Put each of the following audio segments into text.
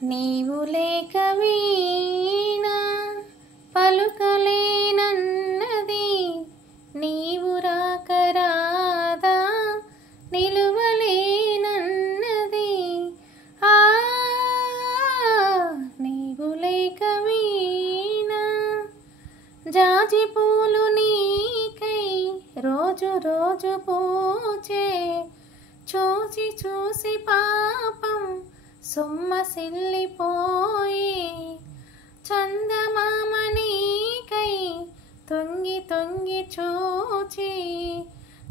నీవు లేక వీణ పలుకలేనన్నది, నీవు రాక రాదా నిలువలేనన్నది. ఆ నీవు లేక వీణ జాజి పూలు నీకై రోజు రోజు పూచే, చూసి చూసి పాపం సొమ్మసిల్లిపోయి. చందమామ నీకై తొంగి తొంగి చూచి,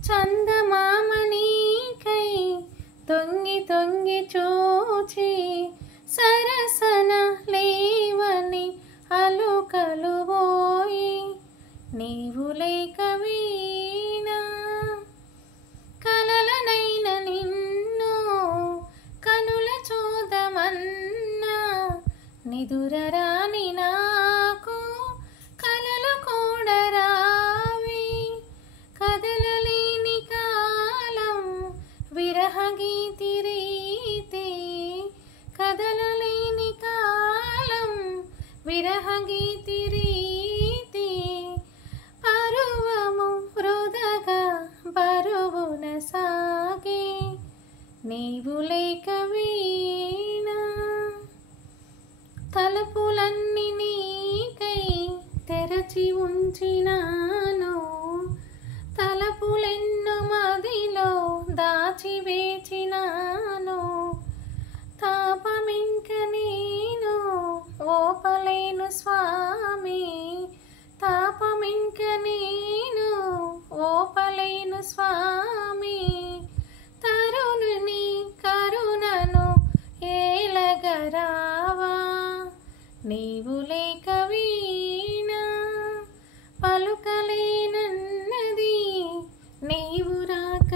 చందమామ నీకై తొంగి తొంగి చూచి, సరసన లేవని అలుకలు పోయి. నీవు లేక వీణ కలలనైన నిన్ను కనుల చూదమన్నా, నిదురరాని నాకు కలలు కూడా రావి. కదలలేని కాలం విరహగీతి రీతి, కదలలేని కాలం విరహగీతి రీతి. పరువము వృధగా బరువున సాగే, నీవు లేక వీణ తలుపులన్నీ నీకై తెరచి ఉంచినాను, తలపులెన్నో మదిలో దాచి వేచినాను. తాపమింక నేను ఓపలేను స్వామి, తాపమింక నేను ఓపలేను స్వామి. తరుణుని కరుణను ఏలగరావా, నీవు లేక వీణ పలుకలేనన్నది, నీవు రాక